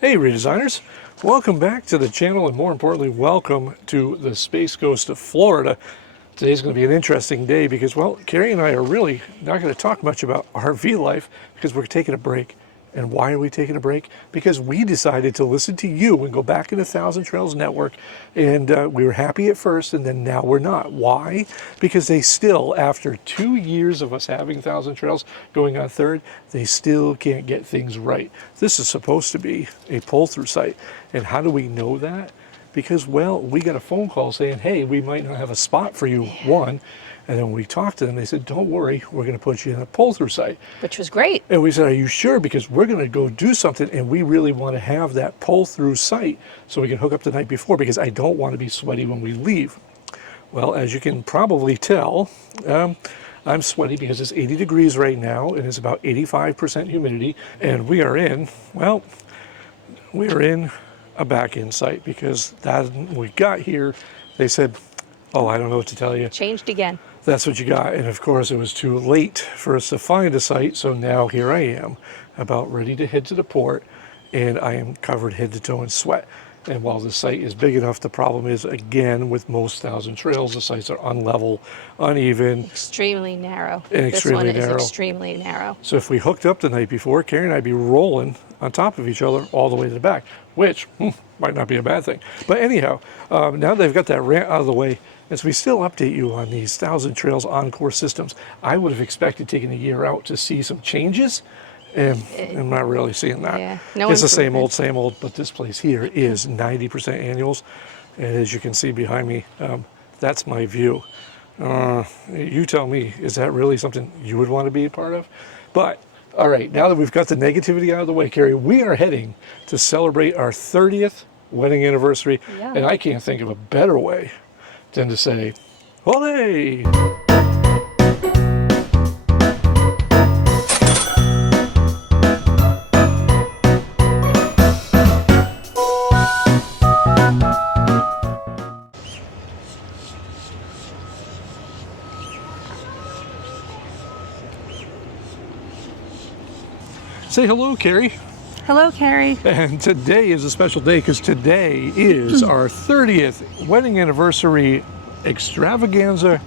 Hey redesigners, welcome back to the channel, and more importantly, welcome to the Space Coast of Florida. Today's going to be an interesting day because, well, Karri and I are really not going to talk much about RV life because we're taking a break. And why are we taking a break? Because we decided to listen to you and go back in the Thousand Trails Network, and we were happy at first, and then now we're not. Why? Because they still, after 2 years of us having Thousand Trails going on third, they still can't get things right. This is supposed to be a pull-through site, and how do we know that? Because, well, we got a phone call saying, hey, we might not have a spot for you, one. And then when we talked to them, they said, don't worry, we're going to put you in a pull-through site. Which was great. And we said, are you sure? Because we're going to go do something, and we really want to have that pull-through site so we can hook up the night before, because I don't want to be sweaty when we leave. Well, as you can probably tell, I'm sweaty because it's 80 degrees right now, and it's about 85% humidity. And we are in a back-in site because when we got here, they said, oh, I don't know what to tell you. Changed again. That's what you got. And of course, it was too late for us to find a site. So now here I am, about ready to head to the port, and I am covered head to toe in sweat. And while the site is big enough, the problem is, again, with most Thousand Trails, the sites are unlevel, uneven. Extremely narrow. This one is extremely narrow. So if we hooked up the night before, Karri and I'd be rolling on top of each other all the way to the back, which might not be a bad thing. But anyhow, now they've got that rant out of the way, as we still update you on these Thousand Trails Encore systems, I would have expected taking a year out to see some changes, and I'm not really seeing that. Yeah, no it's the same old, but this place here is 90% annuals. And as you can see behind me, that's my view. You tell me, is that really something you would want to be a part of? But, all right, now that we've got the negativity out of the way, Karri, we are heading to celebrate our 30th wedding anniversary, and I can't think of a better way than to say, "Olé!" Say hello, Karri. Hello, Karri. And today is a special day because today is our 30th wedding anniversary extravaganza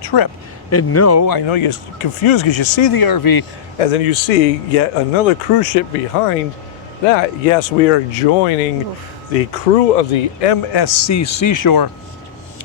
trip. And no, I know you're confused because you see the RV and then you see yet another cruise ship behind that. Yes, we are joining the crew of the MSC Seashore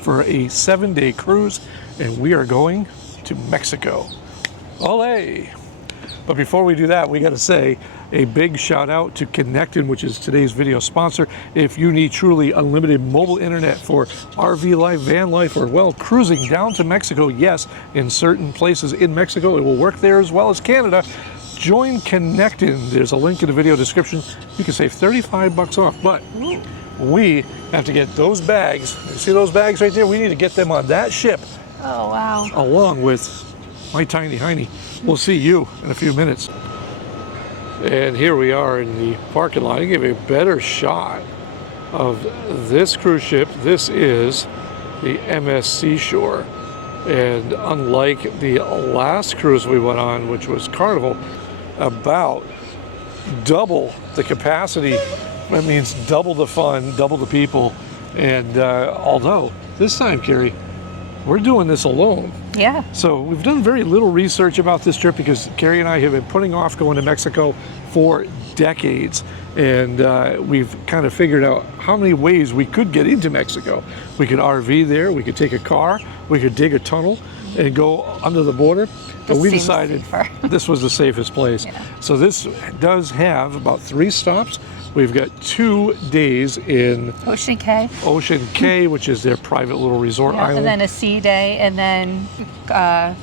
for a 7-day cruise, and we are going to Mexico. Olé! But before we do that, we got to say a big shout out to Connected, which is today's video sponsor. If you need truly unlimited mobile internet for RV life, van life, or, well, cruising down to Mexico, yes, in certain places in Mexico, it will work there as well as Canada. Join Connected. There's a link in the video description. You can save 35 bucks off, but we have to get those bags. You see those bags right there? We need to get them on that ship. Oh, wow. Along with my tiny hiney. We'll see you in a few minutes. And here we are in the parking lot. I give you a better shot of this cruise ship. This is the MS Seashore. And unlike the last cruise we went on, which was Carnival, about double the capacity. That means double the fun, double the people. And although this time, Karri, we're doing this alone. Yeah. So we've done very little research about this trip because Karri and I have been putting off going to Mexico for decades. And we've kind of figured out how many ways we could get into Mexico. We could RV there, we could take a car, we could dig a tunnel and go under the border. But we decided this was the safest place. Yeah. So this does have about 3 stops. We've got 2 days in Ocean Cay. Ocean Cay, which is their private little resort island. And then a sea day, and then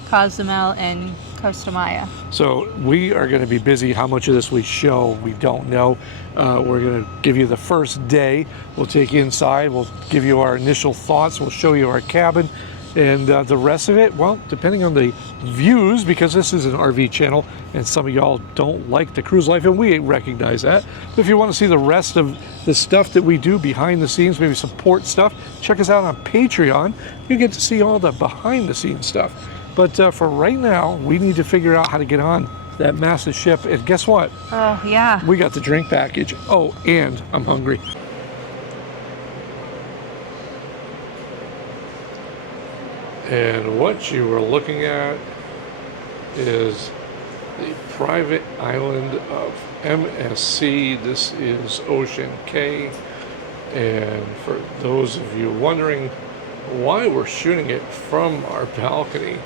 Cozumel and Costa Maya. So we are going to be busy. How much of this we show, we don't know. We're going to give you the first day. We'll take you inside. We'll give you our initial thoughts. We'll show you our cabin. And the rest of it, well, depending on the views, because this is an RV channel and some of y'all don't like the cruise life, and we recognize that. But if you want to see the rest of the stuff that we do behind the scenes, maybe support stuff, check us out on Patreon. You get to see all the behind the scenes stuff. But for right now, we need to figure out how to get on that massive ship. And guess what? Oh, yeah. We got the drink package. Oh, and I'm hungry. And what you are looking at is the private island of MSC. This is Ocean Cay. And for those of you wondering why we're shooting it from our balcony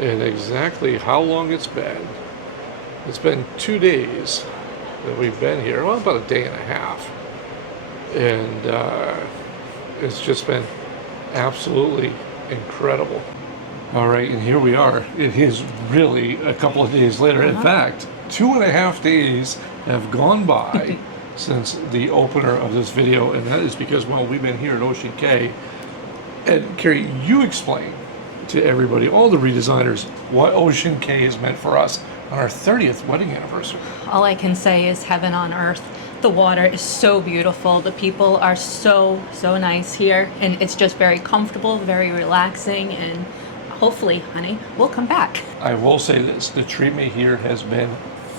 and exactly how long it's been 2 days that we've been here. Well, about a day and a half. And it's just been absolutely incredible. All right, and here we are. It is really a couple of days later. In fact, 2.5 days have gone by since the opener of this video, and that is because, well, we've been here at Ocean Cay. And Karri, you explain to everybody, all the redesigners, what Ocean Cay has meant for us on our 30th wedding anniversary. All I can say is heaven on earth. The water is so beautiful. The people are so nice here, and it's just very comfortable, very relaxing, and hopefully, honey, we'll come back. I will say this, the treatment here has been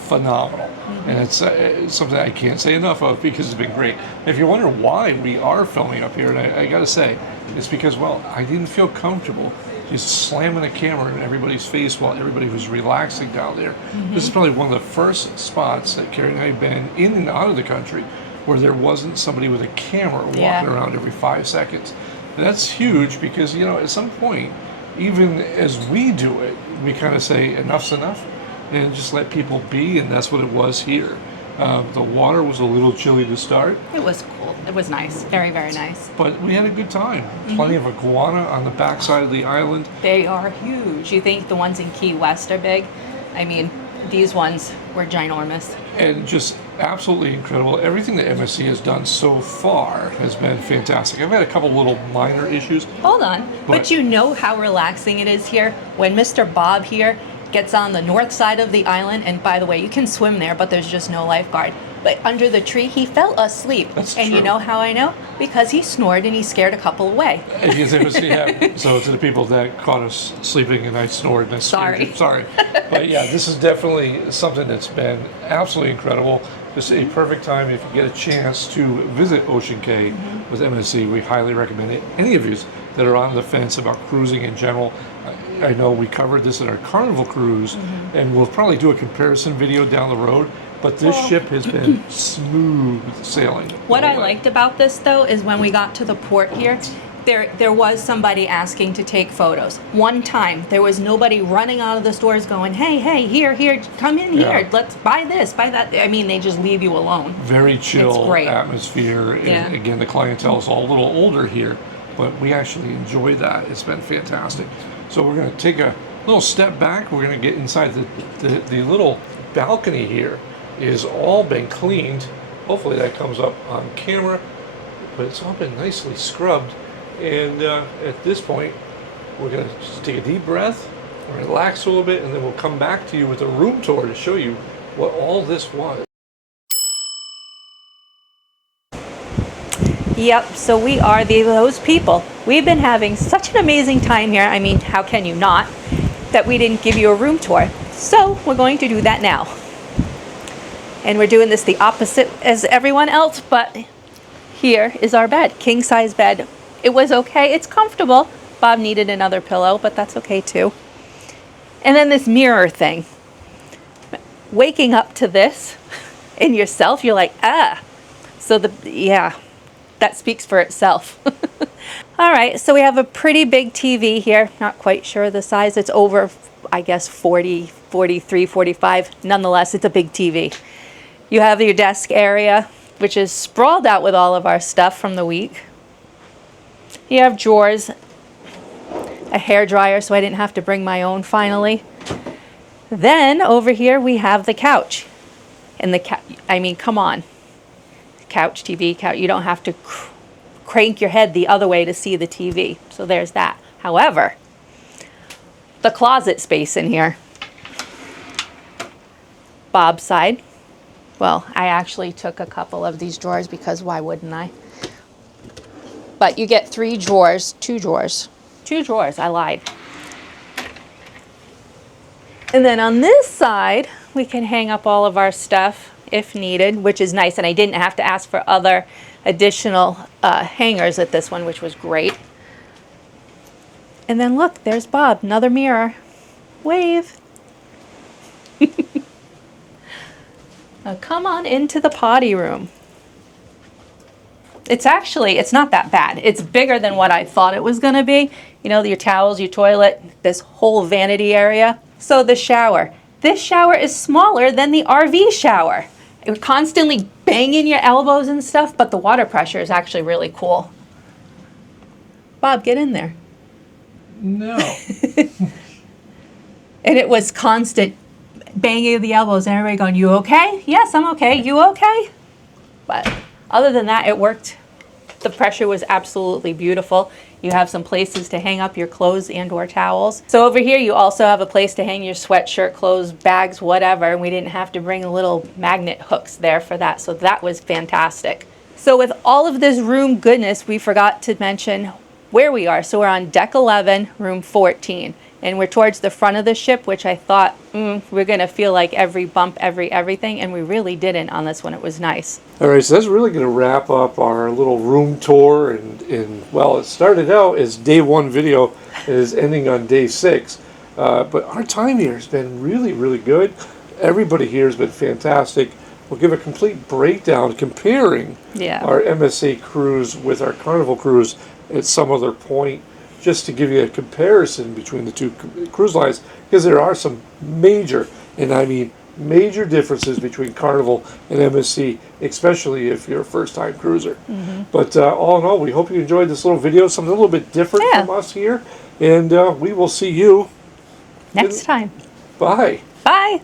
phenomenal. And it's something I can't say enough of because it's been great. If you wonder why we are filming up here, and I gotta say, it's because, well, I didn't feel comfortable just slamming a camera in everybody's face while everybody was relaxing down there. This is probably one of the first spots that Karri and I have been in and out of the country where there wasn't somebody with a camera walking around every 5 seconds. And that's huge because, you know, at some point, even as we do it, we kind of say enough's enough and just let people be, and that's what it was here. The water was a little chilly to start. It was cool. It was nice. Very nice. But we had a good time. Plenty of iguana on the backside of the island. They are huge. You think the ones in Key West are big? I mean, these ones were ginormous. And just absolutely incredible. Everything that MSC has done so far has been fantastic. I've had a couple little minor issues. Hold on. But you know how relaxing it is here? When Mr. Bob here gets on the north side of the island, and by the way, you can swim there, but there's just no lifeguard. But under the tree, he fell asleep. That's and true. You know how I know? Because he snored and he scared a couple away. So to the people that caught us sleeping and I snored, and I scared Sorry. you, sorry. But yeah, this is definitely something that's been absolutely incredible. Just a perfect time if you get a chance to visit Ocean Cay with MSC. We highly recommend it. Any of you that are on the fence about cruising in general, I know we covered this in our Carnival cruise, and we'll probably do a comparison video down the road. But this ship has been smooth sailing. What I liked about this, though, is when we got to the port here, there was somebody asking to take photos. One time, there was nobody running out of the stores going, hey, here, come in here, let's buy this, buy that. I mean, they just leave you alone. Very chill great. atmosphere. And again, the clientele is all a little older here, but we actually enjoy that. It's been fantastic. So we're going to take a little step back. We're going to get inside the little balcony here. Is all been cleaned. Hopefully that comes up on camera, but it's all been nicely scrubbed. And at this point, we're gonna just take a deep breath, relax a little bit, and then we'll come back to you with a room tour to show you what all this was. Yep, so we are those people. We've been having such an amazing time here. I mean, how can you not? That we didn't give you a room tour. So we're going to do that now. And we're doing this the opposite as everyone else, but here is our bed, king size bed. It was okay, it's comfortable. Bob needed another pillow, but that's okay too. And then this mirror thing. Waking up to this in yourself, you're like, So that speaks for itself. All right, so we have a pretty big TV here. Not quite sure the size. It's over, I guess, 40, 43, 45. Nonetheless, it's a big TV. You have your desk area, which is sprawled out with all of our stuff from the week. You have drawers, a hair dryer, so I didn't have to bring my own finally. Then over here we have the couch. And I mean, come on. Couch, TV, couch. You don't have to crank your head the other way to see the TV. So there's that. However, the closet space in here. Bob's side. Well, I actually took a couple of these drawers because why wouldn't I? But you get 3 drawers, 2 drawers. 2 drawers, I lied. And then on this side, we can hang up all of our stuff if needed, which is nice. And I didn't have to ask for other additional hangers at this one, which was great. And then look, there's Bob, another mirror. Wave. Now come on into the potty room. It's not that bad. It's bigger than what I thought it was gonna be. You know, your towels, your toilet, this whole vanity area. So the shower. This shower is smaller than the RV shower. You're constantly banging your elbows and stuff, but the water pressure is actually really cool. Bob, get in there. No. And it was constant banging of the elbows and everybody going, you okay? Yes, I'm okay. You okay? But other than that, it worked. The pressure was absolutely beautiful. You have some places to hang up your clothes and or towels. So over here, you also have a place to hang your sweatshirt, clothes, bags, whatever. And we didn't have to bring little magnet hooks there for that. So that was fantastic. So with all of this room goodness, we forgot to mention where we are. So we're on deck 11, room 14. And we're towards the front of the ship, which I thought, we're going to feel like every bump, everything. And we really didn't on this one. It was nice. All right, so that's really going to wrap up our little room tour. And well, it started out as day 1 video. It is ending on day 6. But our time here has been really, really good. Everybody here has been fantastic. We'll give a complete breakdown comparing our MSC cruise with our Carnival cruise at some other point, just to give you a comparison between the two cruise lines, because there are some major, and I mean major differences between Carnival and MSC, especially if you're a first-time cruiser. But all in all, we hope you enjoyed this little video, something a little bit different from us here, and we will see you next time. Bye. Bye.